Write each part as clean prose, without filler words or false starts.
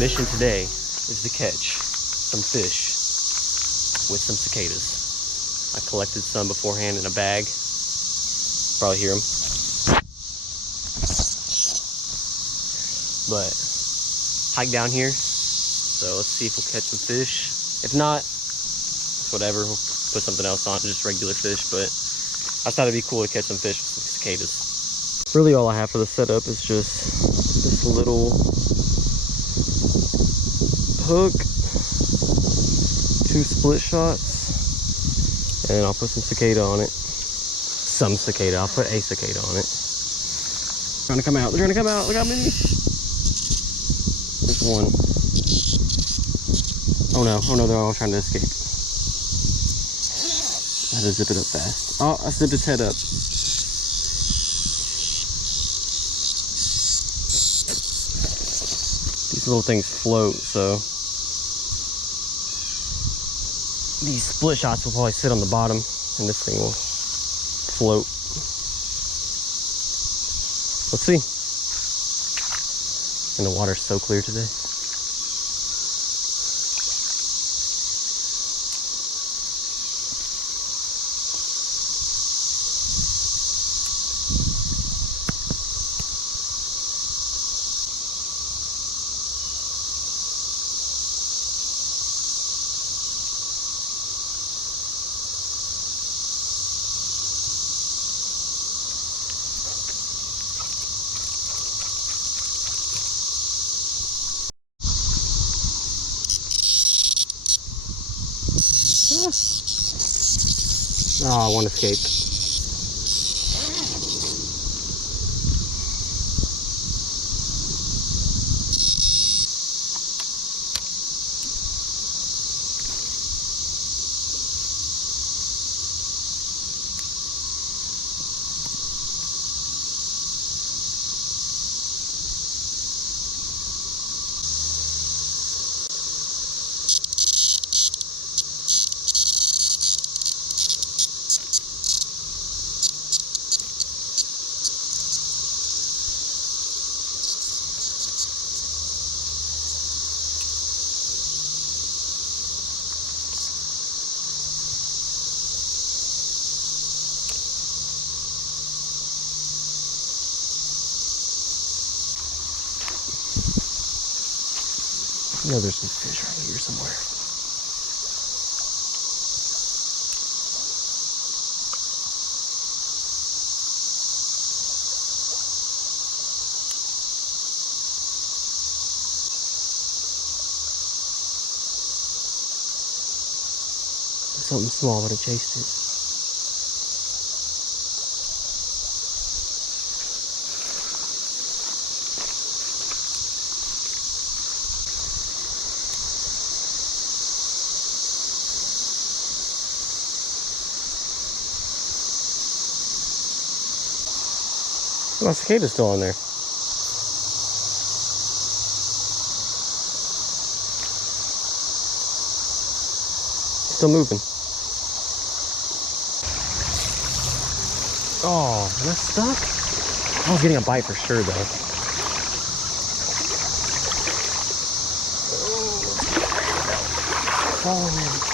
mission today is to catch some fish with some cicadas. I collected some beforehand in a bag. Probably hear them. But hike down here, so let's see if we'll catch some fish. If not, whatever, we'll put something else on, just regular fish. But I thought it'd be cool to catch some fish with some cicadas. Really all I have for the setup is just this little hook, 2 split shots, and I'll put some cicada on it. Some cicada, I'll put a cicada on it. They're trying to come out, they're trying to come out, look how many. There's one. Oh no, they're all trying to escape. I had to zip it up fast. Oh, I zipped its head up. These little things float, so these split shots will probably sit on the bottom and this thing will float. Let's see. And the water's so clear today. Oh, one escaped. I know there's some fish right here somewhere. Something small, but I chased it. My cicada's still on there. Still moving. Oh, am I stuck? I was getting a bite for sure though. Falling in.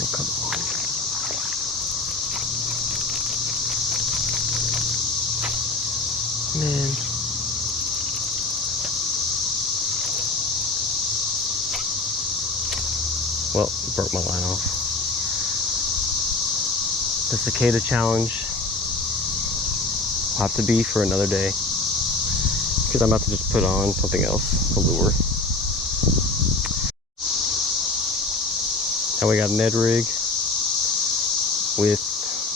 Oh, come on. Man. Well, broke my line off. The cicada challenge will have to be for another day, because I'm about to just put on something else, a lure. Now we got a Ned rig with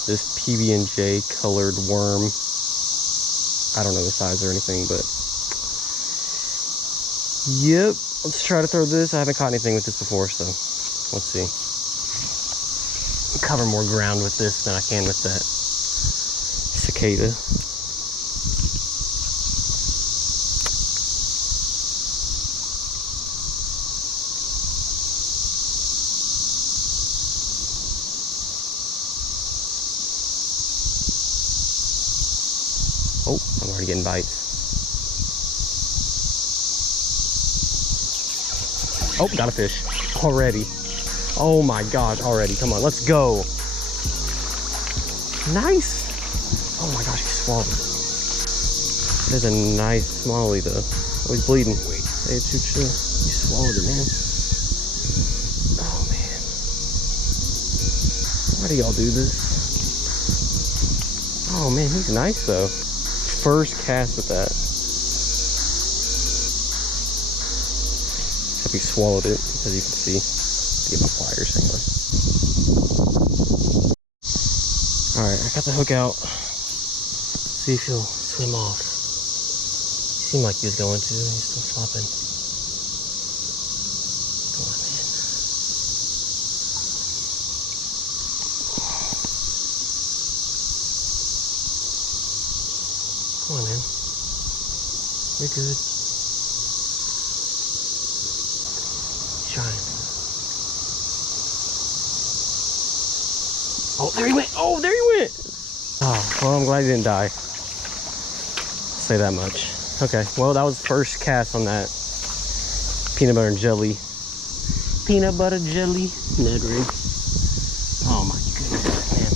this PB&J colored worm. I don't know the size or anything, but yep, let's try to throw this. I haven't caught anything with this before, so let's see. Cover more ground with this than I can with that cicada. Oh, I'm already getting bites. Oh, got a fish already. Oh my gosh, already. Come on, let's go. Nice. Oh my gosh, he swallowed it. There's a nice smallie though. Oh, he's bleeding. Hey, choo-choo. He swallowed it, man. Oh man. Why do y'all do this? Oh man, he's nice though. First cast with that. Except he swallowed it, as you can see. Get my pliers, hang on. Alright, I got the hook out. See if he'll swim off. He seemed like he was going to. He's still flopping. Come on, man. Come on, man. You're good. He's trying. Oh, there he went. Oh, there he went. Oh, well, I'm glad he didn't die. Say that much. Okay, well, that was the first cast on that peanut butter and jelly. Peanut butter jelly Ned rig. Oh my goodness, man.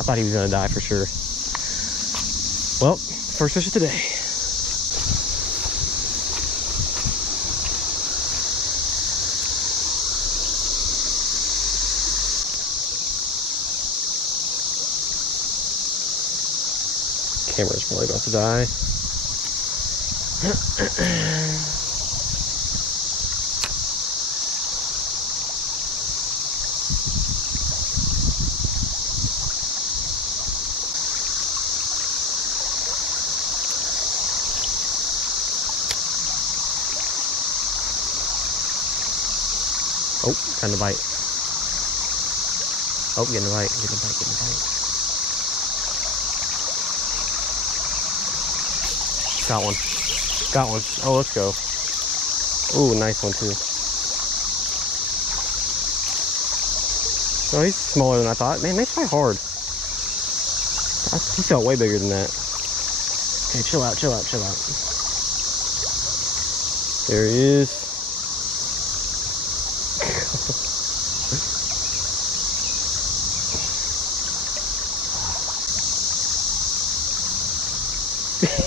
I thought he was gonna die for sure. Well, first fish of today. Camera's probably about to die. Oh, trying to bite. Oh, getting a bite, getting a bite, getting a bite. Got one. Got one. Oh, let's go. Ooh, nice one too. Oh, he's smaller than I thought. Man, they try hard. He felt way bigger than that. Okay, chill out, chill out, chill out. There he is.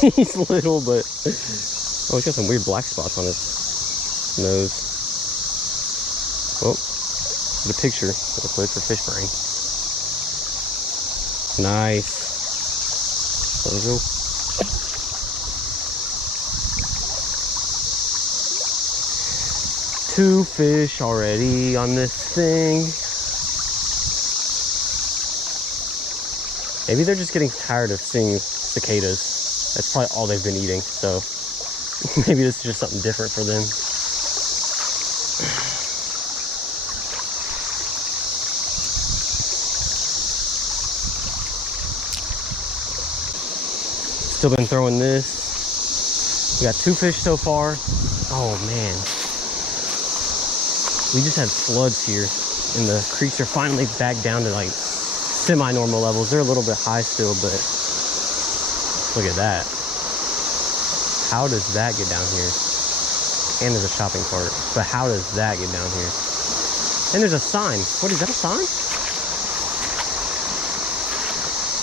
He's little, but oh, he's got some weird black spots on his nose. Oh, the picture real quick for fish brain. Nice. There we go. Two fish already on this thing. Maybe they're just getting tired of seeing cicadas. That's probably all they've been eating, so maybe this is just something different for them. Still been throwing this. We got two fish so far. Oh man. We just had floods here and the creeks are finally back down to like semi-normal levels. They're a little bit high still, but look at that. How does that get down here? And there's a shopping cart. But how does that get down here? And there's a sign. What is that, a sign?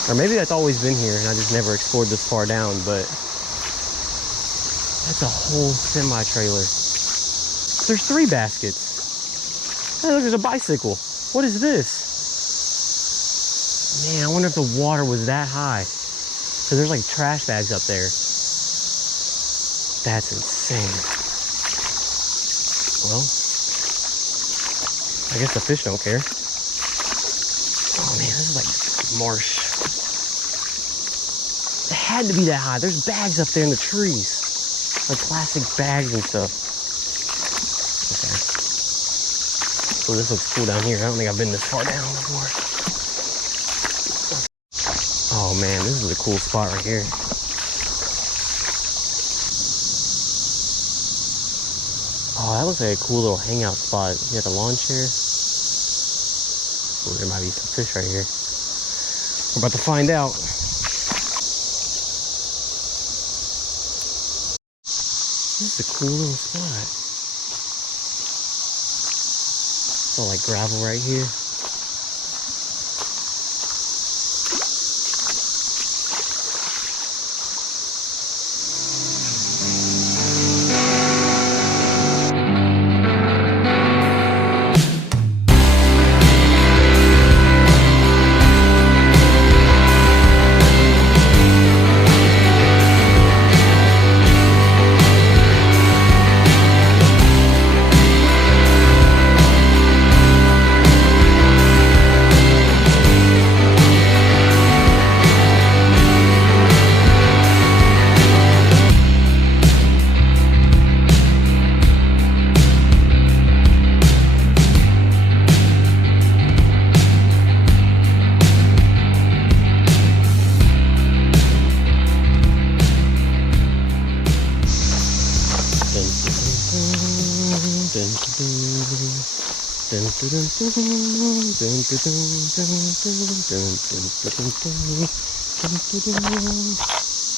Or maybe that's always been here and I just never explored this far down, but that's a whole semi-trailer. There's 3 baskets. Hey, look, there's a bicycle. What is this? Man, I wonder if the water was that high. So there's like trash bags up there. That's insane. Well, I guess the fish don't care. Oh man, this is like marsh. It had to be that high. There's bags up there in the trees. Like plastic bags and stuff. Okay. So this looks cool down here. I don't think I've been this far down before. Oh man, this is a cool spot right here. Oh, that looks like a cool little hangout spot. You got a lawn chair. Oh, there might be some fish right here. We're about to find out. This is a cool little spot. It's all like gravel right here.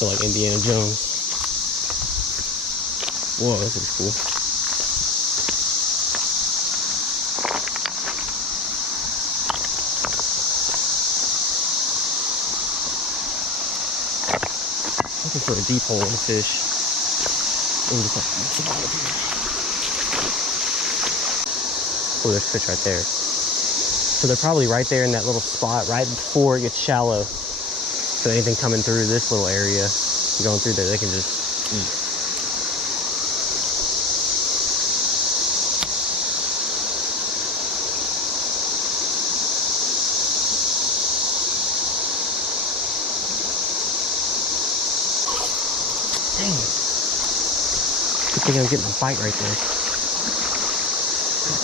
So like Indiana Jones. Whoa, this is cool. Looking for a deep hole in the fish. Oh, there's fish right there. So they're probably right there in that little spot right before it gets shallow. So anything coming through this little area, going through there, they can just eat. Dang it. Good thing I'm getting a bite right there.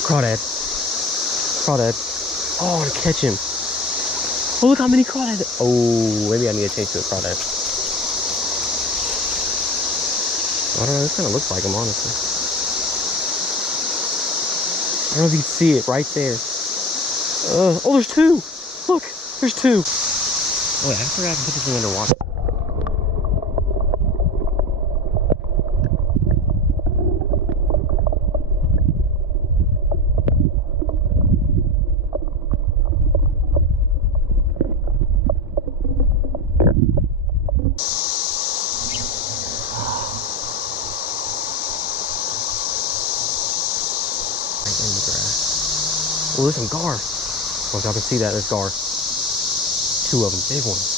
Crawdad. Crawdad. Oh, to catch him. Oh, look how many crawdad. Oh, maybe I need to change to a crawdad. I don't know, this kind of looks like him, honestly. I don't know if you can see it right there. Oh, there's two. Look, there's two. Oh, wait, I forgot I can put this thing underwater. In the grass. Oh, there's some gar. I don't know if y'all can see that. There's gar. Two of them, big ones.